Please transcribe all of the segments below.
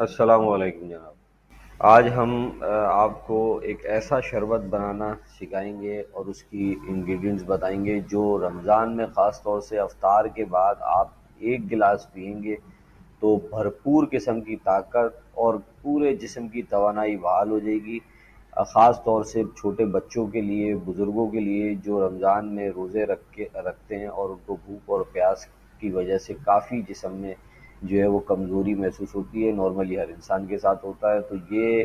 अस्सलाम वालेकुम जनाब। आज हम आपको एक ऐसा शरबत बनाना सिखाएंगे और उसकी इंग्रेडिएंट्स बताएंगे जो रमज़ान में ख़ास तौर से अफ्तार के बाद आप एक गिलास पिएंगे तो भरपूर किस्म की ताकत और पूरे जिस्म की तवानाई बहाल हो जाएगी। ख़ास तौर से छोटे बच्चों के लिए, बुज़ुर्गों के लिए जो रमज़ान में रोज़े रखते हैं और उनको भूख और प्यास की वजह से काफ़ी जिस्म में जो है वो कमज़ोरी महसूस होती है, नॉर्मली हर इंसान के साथ होता है। तो ये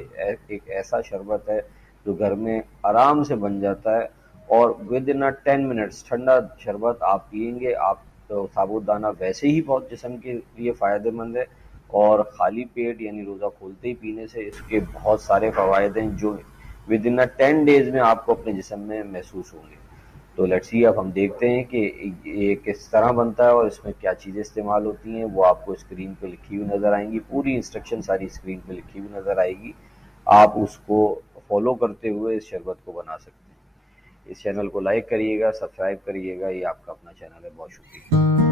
एक ऐसा शरबत है जो घर में आराम से बन जाता है और विद इन 10 मिनट्स ठंडा शरबत आप पियेंगे। आप तो साबूदाना वैसे ही बहुत जिस्म के लिए फ़ायदेमंद है और खाली पेट यानी रोज़ा खोलते ही पीने से इसके बहुत सारे फ़वाइद हैं जो विद इन 10 डेज़ में आपको अपने जिस्म में महसूस होंगे। तो लेट्स सी, अब हम देखते हैं कि ये किस तरह बनता है और इसमें क्या चीज़ें इस्तेमाल होती हैं। वो आपको स्क्रीन पे लिखी हुई नज़र आएंगी, पूरी इंस्ट्रक्शन सारी स्क्रीन पे लिखी हुई नज़र आएगी। आप उसको फॉलो करते हुए इस शरबत को बना सकते हैं। इस चैनल को लाइक करिएगा, सब्सक्राइब करिएगा। ये आपका अपना चैनल है। बहुत शुक्रिया।